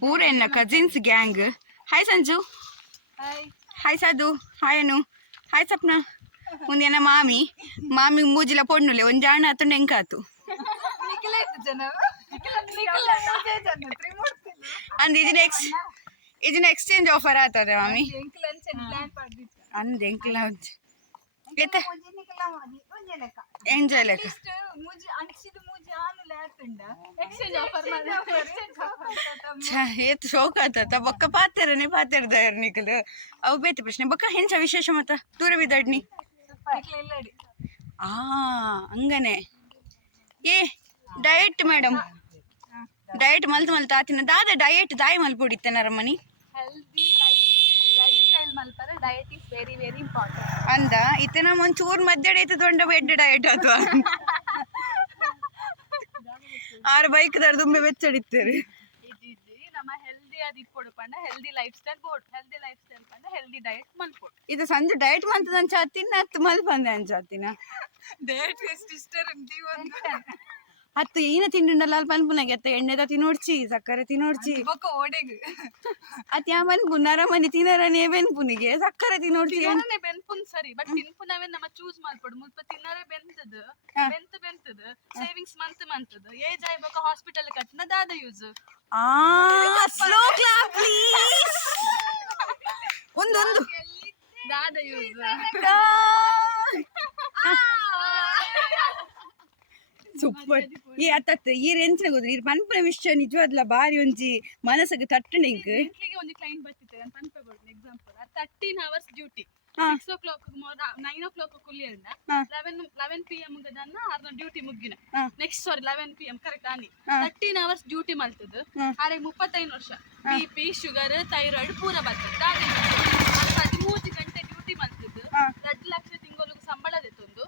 ಪೂರ ಎನ್ನ Cousins gang. Hi Sanju, hi ಸಾಧು, ಹಾಯ್ ಅನು, ಹಾಯ್ ಸಪ್ನ. ಮುಂದೇನ ಮಾಮಿ ಮೂಜಿಲ ಪೊಣ್ಣುಲೆ ಒಂದ್ ಜಾಣ ಆತು ನೆಂಕಾತು ಅಂದ್ ಇದನ್ನ ಎಕ್ಸ್ಚೇಂಜ್ ಆಫರ್ ಆತದೆ ಮಾಮಿ ಅಂದ್ ಎಂಕ್ಲ ಎಂಜಾಯ್ ಲೆಕ್ಕ ಏತ್ ಶೋಕ ಆತ ಬೊಕ್ಕ ಪಾತೆರನೆ ಪಾತೆರ್ದಾರ ನಿಕಲು ಅವು ಬೇತಿ ಪ್ರಶ್ನೆ ಬೊಕ್ಕ ಹೆಂಚ ವಿಶೇಷ ಮತ್ತ ದೂರ ಬಿದ್ದಾಡ್ನಿ ಹಂಗನೆ ಏ ಡಯಟ್ ಮೇಡಮ್ ಡಯಟ್ ಮಲ್ತು ಮಲ್ತು ಆತಿನ ದಾದ ಡಯಟ್ ದಾಯಿ ಮಲ್ಪುಡಿತ್ತೇನಾರ ಮನಿ diet is very very important ಅಂದ ಇತ್ತನ ಒಂಚೂರ್ ಮಧ್ಯಡ ಐತೆ ದೊಡ್ಡ ಬೆಡ್ ಡಯಟ್ ಅಥವಾ 6 ಬೈಕ್ ದಾರ ದುಂಬೆ ಬೆಚ್ಚಡಿತ್ತೇರಿ ನಮ್ಮ ಹೆಲ್ದಿ ಅದು ಇಪ್ಪೊಡು ಪಂಡ ಹೆಲ್ದಿ ಲೈಫ್ ಸ್ಟೈಲ್ ಪಂಡ ಹೆಲ್ದಿ ಡಯಟ್ ಮಲ್ಪೊಡು ಇದು ಸಂಜೆ ಡಯಟ್ ಮಂತದ ಅಂಚಾತಿನ ಹತ್ತು ಮಲ್ಪಂದೆ ಅಂಚಾತಿನ ಡಯಟ್ ಎಷ್ಟು ಇಷ್ಟ ಹತ್ತು ಈನ ತಿಂಡಿಂಡಲ್ಲ ಅಲ್ಲಿ ಪನ್ಪುನಾಗೆ ಅತ್ತ ಎಣ್ಣೆದ ತಿನ್ನೋಡ್ಚಿ ಸಕ್ಕರೆ ತಿನ್ನೋಡ್ಚಿ ಅತ್ ಯಾ ಪನ್ಪು ನರಮನಿ ತಿನ್ನರನೇ ಬೆನ್ಪುನಿಗೆ ಸಕ್ಕರೆ ತಿನ್ನೋಡ್ಚಿ ಬೆನ್ಪುನ್ ಸರಿ ಬಟ್ ತಿನ್ಪುನವೇ ನಮ್ಮ ಚೂಸ್ ಮಾಡ್ಕೊಡು ಮುಲ್ಪ ತಿನ್ನರೆ ಬೆಂತದ ಸೇವಿಂಗ್ಸ್ ಮಂತದ ಏಜ್ ಆಯ್ಬೇಕು ಹಾಸ್ಪಿಟಲ್ ಕಟ್ಟಿನ ದಾದ ಯೂಸ್ ಸ್ಲೋ ಕ್ಲಾಪ್ ಪ್ಲೀಸ್ ಒಂದು ದಾದ ಯೂಸ್ ಸೂಪರ್ ಈ ಅತ್ತ ಈ ರೆಂಚಿನ ಗೊತ್ತು ಈ ಪನ್ಪನ ವಿಷಯ ನಿಜವಾದ್ಲ ಬಾರಿ ಒಂಜಿ ಮನಸ್ಸಿಗೆ ತಟ್ಟಣೆ ಒಂದು ಕ್ಲೈಂಟ್ ಬರ್ತಿತ್ತು ನಾನು ಪನ್ಪೆ ಬರ್ತೀನಿ example 13 hours duty 6 o'clock 9 o'clock ಕುಲ್ಲಿಯಂಡ 11 PM ಗದನ್ನ ಅರ್ನ ಡ್ಯೂಟಿ ಮುಗ್ಗಿನ ನೆಕ್ಸ್ಟ್ 11 PM ಕರೆಕ್ಟ್ ಆನಿ 13 hours ಡ್ಯೂಟಿ ಮಲ್ತದ ಆರೆ 35 ವರ್ಷ BP ಶುಗರ್ ಥೈರಾಯ್ಡ್ ಪೂರ ಬರ್ತದ 13 ಗಂಟೆ ಡ್ಯೂಟಿ ಮಲ್ತದ 2 ಲಕ್ಷ ತಿಂಗಳಿಗೆ ಸಂಬಳ ದೆತ್ತೊಂದು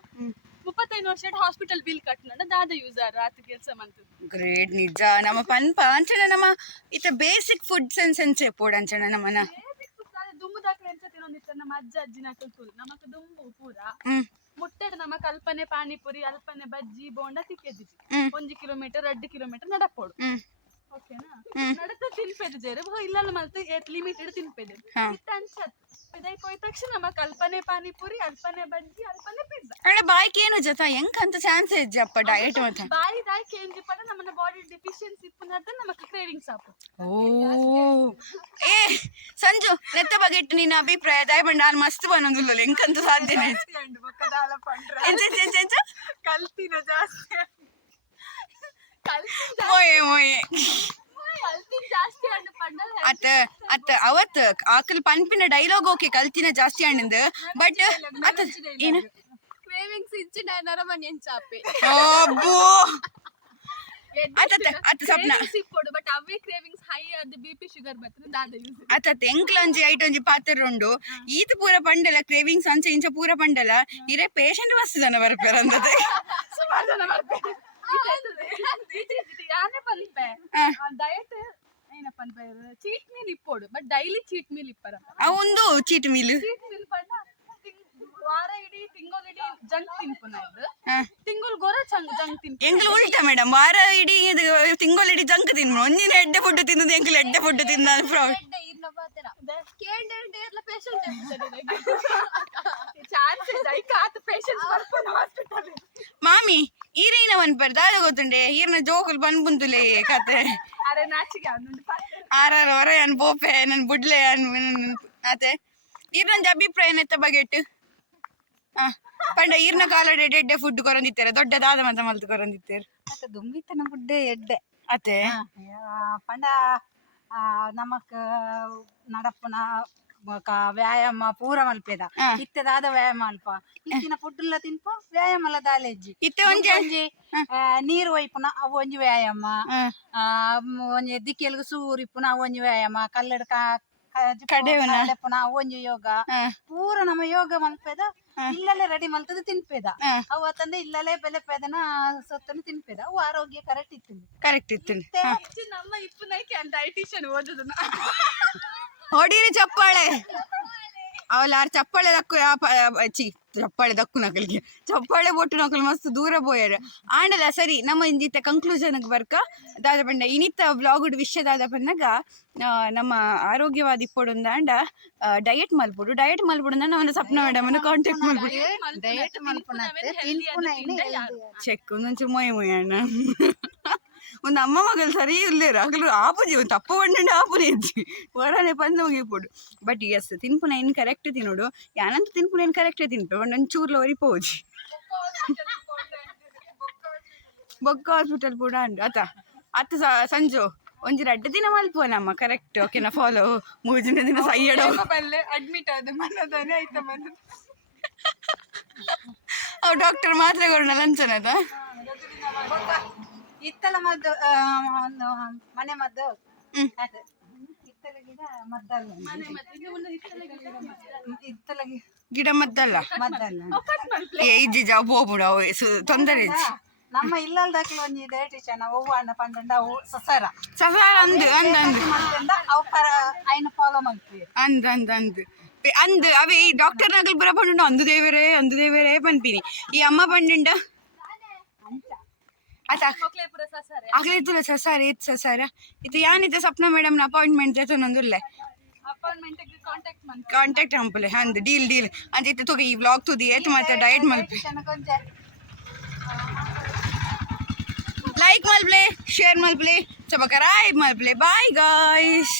35 ವರ್ಷ ಹಾಸ್ಪಿಟಲ್ ಬಿಲ್ ಕಟ್ನಂಡ ದಾದ ಯೂಸರ್ ರಾತ್ರಿ ಕೆಲಸ ಮಂತದ ಗ್ರೇಟ್ ನಿಜ ನಮ್ಮ ಪನ್ಪ ಅಂಚನ ನಮ್ಮ ಇತ ಬೇಸಿಕ್ ಫುಡ್ ಸೆನ್ಸ್ ಎಂಚೆ ಪೋಡ್ ಅಂಚನ ನಮ್ಮನ ದುಂಬು ದಾಖಲೆ ಎಂಚ ತಿನ್ನೊಂದಿತ್ತ ನಮ್ಮ ಅಜ್ಜಿನ ಕಲ್ತುಲ್ ನಮಕ್ ದುಂಬು ಪೂರ ಮುಟ್ಟೆಡ್ ನಮ್ಮ ಕಲ್ಪನೆ ಪಾನಿಪುರಿ ಅಲ್ಪನೆ ಬಜ್ಜಿ ಬೋಂಡ ತಿಕ್ಕೆದಿಜಿ 1 ಕಿಲೋಮೀಟರ್ 2 ಕಿಲೋಮೀಟರ್ ನಡಪೋಡು ಓಕೆನಾ ನಡತ ತಿನ್ಪೆದು ಜೇರು ಇಲ್ಲಲ್ಲ ಮಲ್ತು ಲಿಮಿಟೆಡ್ ತಿನ್ಪೆದು ಇತ್ತ ಅನ್ಸತ್ ಇದಕ್ಕೆ ಹೋದ ತಕ್ಷಣ ನಮ್ಮ ಕಲ್ಪನೆ ಪಾನಿಪುರಿ ಅಲ್ಪನೆ ಬಜ್ಜಿ ಅಲ್ಪನೆ ಪಿಜ್ಜಾ ಅಣ್ಣ ಬಾಯ್ಕೆ ಏನು ಜೊತೆ ಹೆಂಗಂತ ಚಾನ್ಸ್ ಇಜ್ಜಪ್ಪ ಡಯಟ್ ಮತ್ತೆ ಬಾಯಿ ದಾಯ್ಕೆ ಎಂಜಿ ಪಡ ನಮ್ಮ ಬಾಡಿ ಡೆಫಿಷಿಯನ್ಸಿ ಪುನದ ನಮಗೆ ಕ್ರೇವಿಂಗ್ಸ್ ಆಪು ಏ ಸಂಜು ನೆತ್ತ ಬಗೆಟ್ ನಿನ್ನ ಅಭಿಪ್ರಾಯ ದಾಯ್ ಬಂಡ ನಾನು ಮಸ್ತ್ ಬನ್ನೊಂದುಲ್ಲ ಹೆಂಗಂತ ಸಾಧ್ಯನೇ ಕಲ್ತಿನ ಜಾಸ್ತಿ ಅತ್ತ ಅವತ್ ಆಕಲ್ ಪನ್ಪಿನ ಡೈಲಾಗ್ ಓಕೆ ಕಲ್ತಿನ ಜಾಸ್ತಿ ಅಣ್ಣಂದು ಬಟ್ ಅತ್ತ ಏನ ಕ್ರೇವಿಂಗ್ಸ್ ಇಚ್ಚಿ ನರಮನಿ ಎಂಚಾಪೆ ಅತ್ತ ಸಪ್ನ ಸಿಪ್ಪೊಡು ಬಟ್ ಅವೇ ಕ್ರೇವಿಂಗ್ಸ್ ಹೈ ಅದು BP ಶುಗರ್ ಬರ್ತದೆ ದಾದ ಯೂಸ್ ಅತ್ತ ಎಂಕ್ಲಂಜಿ ಐಟೊಂಜಿ ಪಾತೆರುಂಡು ಈತ ಪೂರ ಪಂಡಲ ಕ್ರೇವಿಂಗ್ಸ್ ಅಂಚೆ ಇಂಚ ಪೂರ ಪಂಡಲ ಇರೇ ಪೇಷಂಟ್ ಮಸ್ತ್ ಜನ ಬರ್ಪೇರ ಅಂದದೆ ಸುಮಾರು ಜನ ಬರ್ಪೇರ ಯಾನೆ ಪನ್ಪೆ ಡಯಟ್ ಏನಪ್ಪ ಅನ್ಪೆ ಚೀಟ್ ಮೀಲ್ ಇಪ್ಪೋಡು ಬಟ್ ಡೈಲಿ ಚೀಟ್ ಮೀಲ್ ಇಪ್ಪರ ಅವಂದು ಚೀಟ್ ಮೀಲ್ ಪಂಡ ವಾರ ಇಡೀ ತಿಂಗಳಿಡೀ ಜಂಕ್ ತಿನ್ಪುನ ಇದು ತಿಂಗಳು ಗೊರ ಜಂಕ್ ತಿನ್ಪು ಎಂಗ್ಲು ಉಲ್ಟಾ ಮೇಡಮ್ ವಾರ ಇಡೀ ತಿಂಗಳಿಡೀ ಜಂಕ್ ತಿನ್ನು ಒಂದಿನ ಎಡ್ಡೆ ಫುಡ್ ತಿನ್ನೋದು ಎಂಗ್ಲು ಎಡ್ಡೆ ಫುಡ್ ತಿನ್ನ ಫ್ರಾಡ್ ಮಾಮಿ ಈರೇನ ಪನ್ಪರ್ ದಾದ ಗೊತ್ತುಂಡೆ ಈರ್ನ ಜೋಕುಲು ಪನ್ಪುಂತುಲೆ ಕತೆ ಆರಾರು ಹೊರ ಅನ್ ಬೋಪೆ ನನ್ ಬುಡ್ಲೆ ಅತೆ ಈರ್ನೊಂದು ಅಭಿಪ್ರಾಯ ನೆತ್ತ ಬಗೆಟ್ ಪಂಡ ಈರ್ನ ಕಾಲಡೆ ಎಡ್ಡೆ ಫುಡ್ ಕೊರಂದಿತ್ತೇರ ದೊಡ್ಡ ದಾದ ಮತ ಮಲ್ತು ಕೊರಂದಿತ್ತೇರ ದುಂಬಿತನ ಫುಡ್ ಎಡ್ಡೆ ಅತೆ ಪಂಡ ನಮಕ್ ನಡಪನ ವ್ಯಾಯಾಮ ಪೂರ ಮಲ್ಪೆದ ಇತ್ತದಾದ ವ್ಯಾಯಾಮ ಅಲ್ಪ ಇತ್ತಿನ ಫುಡ್ ಎಲ್ಲ ತಿನ್ಪ ವ್ಯಾಯಾಮ ಎಲ್ಲ ದಾಲೆಜ್ಜಿ ಇತ್ತೆ ಒಂಜಿ ನೀರು ಒಯ್ಪುನ ಅವು ಒಂಜಿ ವ್ಯಾಯಾಮ ಒಂಜಿ ದಿಕ್ಕೆಲ್ಗ ಸೂರ್ ಇಪ್ಪುನ ಅವು ಒಂಜಿ ವ್ಯಾಯಾಮ ಕಲ್ಲಡ ಕಡೆಪುನ ಅವು ಒಂಜಿ ಯೋಗ ಪೂರ ನಮ್ಮ ಯೋಗ ಮಲ್ಪೆದ ಇಲ್ಲಲ್ಲೇ ರೆಡಿ ಮಲ್ತದ ತಿನ್ಪೇದ ಅವತ್ತಂದ ಇಲ್ಲಲ್ಲೇ ಬೆಲೆ ಪೇದನ ಸೊತ್ತನ್ನು ತಿನ್ಪೇದ ಅವು ಆರೋಗ್ಯ ಕರೆಕ್ಟ್ ಇತ್ತು ನಮ್ಮ ಇಪ್ಪನೈಕೆ ಡೈಟಿಷಿಯನ್ ಓದೋದನ್ನ ಹೊಡೀರಿ ಚಪ್ಪಾಳೆ ಅವಳ ಚಪ್ಪಾಳೆ ಚಿ ಚಪ್ಪಾಳೆ ದಕ್ಕು ನಕಲಿಗೆ ಚಪ್ಪಾಳೆ ಬೊಟ್ಟು ನಕಲು ಮಸ್ತ್ ದೂರ ಪೋಯಾರ ಆಂಡಲ ಸರಿ ನಮ್ಮ ಇಂಜಿತ್ತ ಕಂಕ್ಲೂಷನ್ಗೆ ಬರ್ಕ ದಾದ ಪಂಡ ಇನಿತ್ತ ವ್ಲಾಗುಡ್ ವಿಷಯ ದಾದ ಪನ್ನಗ ನಮ್ಮ ಆರೋಗ್ಯವಾದಿ ಇಪ್ಪೊಡುಂದ ಅಂಡ ಡಯಟ್ ಮಲ್ಪುಡು ಅವನ ಸಪ್ನ ಮೇಡಮ್ ಕಾಂಟ್ಯಾಕ್ಟ್ ಮಲ್ಪುಡು ಡಯಟ್ ಮಲ್ಪುನತ್ತೆ ತಿನ್ಪುನ ಚೆಕ್ ಒಂದೊಂಚು ಮೊಯ್ ಅಣ್ಣ ಒಂದು ಅಮ್ಮ ಮಗಲು ಸರಿ ಇಲ್ಲೇರು ಹಗಲು ಆಪುಜಿ ಒಂದು ತಪ್ಪ ಬಂಡ ಆಪುನೆ ಇಜ್ಜಿ ಹೊರನೆ ಪಂದು ಮುಗಿಪೋಡು ಬಟ್ ಎಸ್ ತಿನ್ಪುನ ಏನು ಕರೆಕ್ಟ್ ತಿನ್ನೋಡು ಯಾನಂತ ತಿನ್ಪುನ ಏನು ಕರೆಕ್ಟೇ ತಿನ್ಪೆ ಒಂದೊಂದು ಚೂರ್ಲ ಒರಿಪೋಜಿ ಬೊಕ್ಕ ಹಾಸ್ಪಿಟಲ್ ಕೂಡ ಅಂಡು ಅತ್ತ ಸಂಜು ಒಂಜಿ 2 ದಿನ ಮಲ್ಪೋನಮ್ಮ ಕರೆಕ್ಟ್ ಓಕೆನಾ ಫಾಲೋ 3 ದಿನ ಸೈಯಡ ಅಡ್ಮಿಟ್ ಆದ ಮನದಾನೆ ಆಯ್ತಾ ಮನ ಅವ್ ಡಾಕ್ಟರ್ ಮಾತ್ರೆ ಕೊಡೋಣ ಲಂಚನದ ಇತ್ತಲ ಮದ್ದು ಮನೆ ಮದ್ದು ಅದು ಇತ್ತಲ ಗಿಡ ಮದ್ದಲ್ಲ ಇತ್ತಲ ಗಿಡ ಮದ್ದಲ್ಲ ಮದ್ದಲ್ಲ ಇಜ್ಜಿ ಜಾಬ್ ಹೋಗ್ಬಿಡು ಅವು ತೊಂದರೆ ನಮ್ಮ ಇಲ್ಲಲ್ದಾಕ್ಲ ಒಂಜಿ ಡಯಟಿಷಿಯನ್ ಅವ್ವ ಅಣ್ಣ ಪಂಡ ಅವು ಸಸಾರ ಅಂದು ಅವು ಐನ ಫಾಲೋ ಮಾಡ್ತೀವಿ ಅಂದು ಅವೇ ಈ ಡಾಕ್ಟರ್ ನಗಲ್ ಬರ ಪಂಡು ಅಂದು ದೇವರೇ ಪನ್ಪಿನಿ ಈ ಅಮ್ಮ ಪಂಡುಂಡ ಆಗ್ಲೇ ತುಲ ಸಸಾರ ಇದು ಯಾನಿದೆ ಸಪ್ನ ಮೇಡಮ್ನ ಅಪಾಯಿಂಟ್ಮೆಂಟ್ ಜೊತೆ ಕಾಂಟ್ಯಾಕ್ಟ್ ಅಂಪಲೆ ಅಂದ್ ಡೀಲ್ ಅಂದಿತ್ತು ತೋಗ ಈ ವ್ಲಾಗ್ ತುದಿ ಏತ್ ಮತ್ತೆ ಡಯಟ್ ಮಲ್ಪೆ ಲೈಕ್ ಮಲ್ಪ್ಲೆ ಶೇರ್ ಮಲ್ಪ್ಲೆ ಸಬ್ಸ್ಕ್ರೈಬ್ ಮಲ್ಪ್ಲೆ ಬಾಯ್ ಗಾಯ್ಸ್.